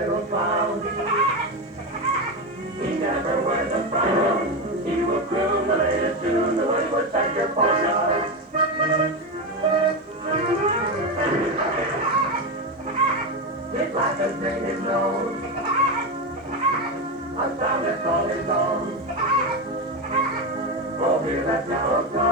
little clown. He never wears a frown. He will croon the latest tune, the Woodpecker Polka. His laugh has made him known. A sound that's all his own. Oh, hear that mellow tone.